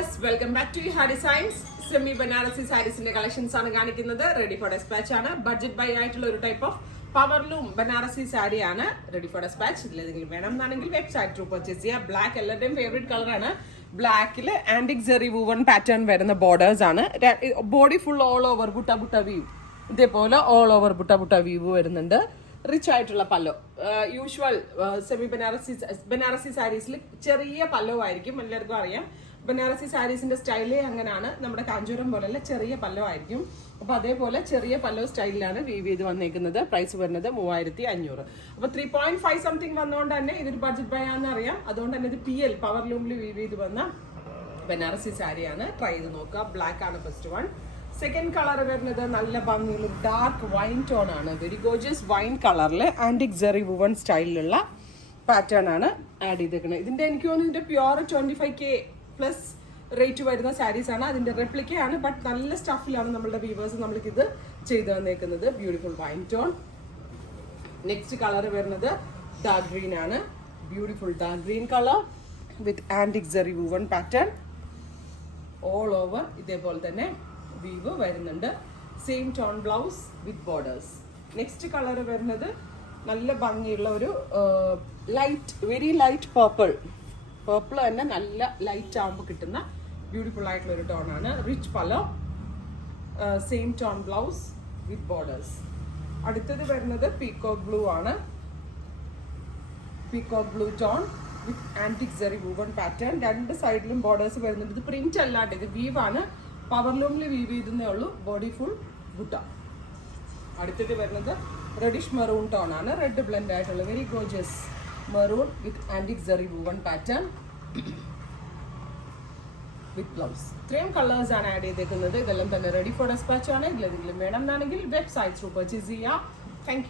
viewers, welcome back to Iha Designs. Semi Banarasi sarees inde collections aanu kanikkunnathu ready for dispatch aanu budget buy aayittulla oru type of power loom Banarasi saree aanu ready for dispatch idile venam nanengil website through purchase cheya black elladeyum favorite color aanu black il antique zari woven pattern varuna borders aanu body full all over butta weave idepole all over butta weave varunundu rich ആയിട്ടുള്ള പല്ലോ usual semi Banarasi സാരീസിൽ ചെറിയ പല്ലോ ആയിരിക്കും. എല്ലാവർക്കും അറിയാം ബനാറസി സാരീസിന്റെ സ്റ്റൈലേ അങ്ങനെയാണ്. നമ്മുടെ കാഞ്ചൂരം പോലെയല്ല, ചെറിയ പല്ലോ ആയിരിക്കും. അപ്പൊ അതേപോലെ ചെറിയ പല്ലോ സ്റ്റൈലിലാണ് വീവ് ചെയ്ത് വന്നേക്കുന്നത്. പ്രൈസ് വരുന്നത് 3500. അപ്പൊ 3.5 സംതിങ് വന്നുകൊണ്ട് തന്നെ ഇതൊരു ബഡ്ജറ്റ് ബൈ ആണെന്ന് അറിയാം. അതുകൊണ്ട് തന്നെ ഇത് PL പവർ ലൂമിൽ വീവ് ചെയ്ത് വന്ന ബനാറസി സാരിയാണ്. ട്രൈ ചെയ്ത് നോക്കുക. ബ്ലാക്ക് ആണ് ഫസ്റ്റ് വൺ. സെക്കൻഡ് കളർ വരുന്നത് നല്ല ഭംഗിയുള്ള ഡാർക്ക് വൈൻ ടോൺ ആണ്. വെരി ഗോർജിയസ് വൈൻ കളറിൽ ആന്റിക് ജെറി വുവൺ സ്റ്റൈലിലുള്ള പാറ്റേൺ ആണ് ആഡ് ചെയ്തേക്കുന്നത്. ഇതിന്റെ എനിക്ക് തോന്നുന്നു ഇതിന്റെ പ്യുവർ 25K പ്ലസ് റേറ്റ് വരുന്ന സാരീസ് ആണ്. അതിന്റെ റെപ്ലിക്കയാണ്, ബട്ട് നല്ല സ്റ്റഫിലാണ് നമ്മളുടെ വ്യൂവേഴ്സ് നമ്മൾക്ക് ഇത് ചെയ്ത് തന്നേക്കുന്നത്. Beautiful wine tone. Next colour വരുന്നത് ഡാർക്ക് ഗ്രീൻ ആണ്. Beautiful dark green colour with antique zari woven pattern all over. ഇതേപോലെ തന്നെ വീവ് വരുന്നുണ്ട്. Same tone blouse with borders. Next colour വരുന്നത് നല്ല ഭംഗിയുള്ള ഒരു ലൈറ്റ്, വെരി ലൈറ്റ് പേർപ്പിൾ തന്നെ നല്ല ലൈറ്റ് ആകുമ്പോൾ കിട്ടുന്ന ബ്യൂട്ടിഫുൾ ആയിട്ടുള്ള ഒരു ടോൺ ആണ്. Rich പലോ, same tone blouse with borders. അടുത്തത് വരുന്നത് പീകോക്ക് ബ്ലൂ ആണ്. പീകോക്ക് ബ്ലൂ ടോൺ വിത്ത് ആന്റിക് ജെറി വുവൺ പാറ്റേൺ. രണ്ട് സൈഡിലും ബോർഡേഴ്സ് വരുന്നുണ്ട്. ഇത് പ്രിന്റ് അല്ലാണ്ട് ഇത് വീവ് ആണ്. പവർ ലൂമിൽ വീവ് ചെയ്തേ ഉള്ളൂ. Body full butta. അടുത്തിട്ട് വരുന്നത് റെഡിഷ് മെറൂൺ ടോൺ ആണ്. റെഡ് ബ്ലെൻഡ് ആയിട്ടുള്ള very gorgeous maroon with antique zari woven pattern with blouse. ഇത്രയും കളേഴ്സ് ആണ് ആഡ് ചെയ്തേക്കുന്നത്. ഇതെല്ലാം തന്നെ റെഡി ഫോർ ഡെസ്പാച്ച് ആണ്. ഇതിലെന്തെങ്കിലും വേണം എന്നാണെങ്കിൽ വെബ്സൈറ്റ് ത്രൂ പർച്ചേസ് ചെയ്യുക. Thank you.